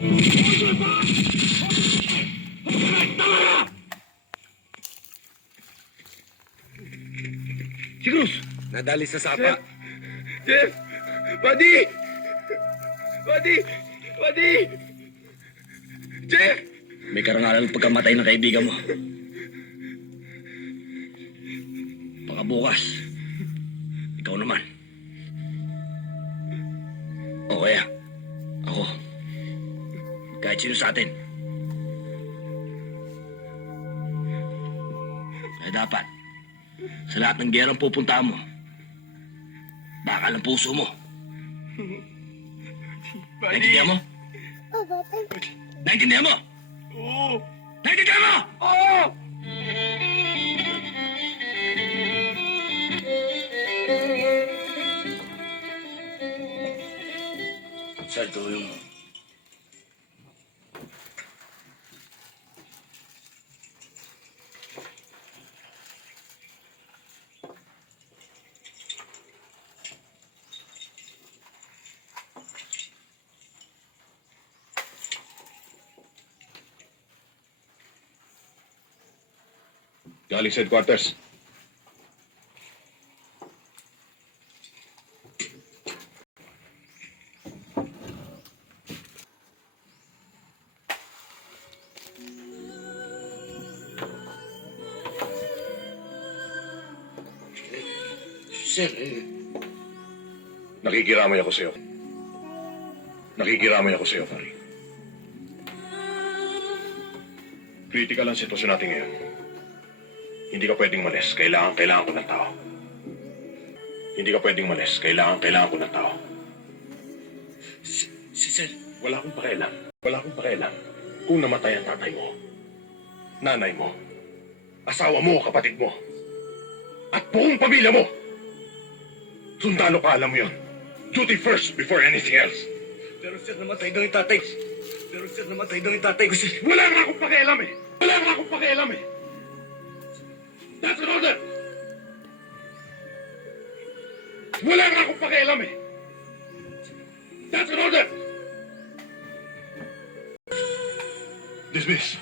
Si Cruz! Nadali sa sapa. Jeff! Buddy! Buddy! Buddy! Jeff! May karangalan ng pagkamatay ng kaibigan mo. Baka bukas, ikaw naman. O kaya, ako. Kahit sino sa atin. Kaya dapat, sa lahat ng gerang pupuntahan mo, bakal ang puso mo. Naintindihan mo? Naintindihan mo? Oo! Naintindihan mo? Oo! Sir, tulong mo. Galing sa headquarters. Sir, Nakikiramay ako sa'yo. Nakikiramay ako sa'yo, pare. Critical ang sitwasyon natin ngayon. Hindi ka pwedeng malis. Kailangan ko ng tao. Hindi ka pwedeng malis. Kailangan ko ng tao. Sir, Wala akong pakialam. Wala akong pakialam kung namatay ang tatay mo, nanay mo, asawa mo, kapatid mo, at buong pamilya mo. Sundalo ka, alam mo yun. Duty first before anything else. pero sir, namatay daw yung tatay. Pero sir, namatay daw yung tatay ko, sir. Wala nga akong pakialam eh. Wala nga akong pakialam eh. That's an order. Wala nga akong pakialam eh. That's an order. Dismiss.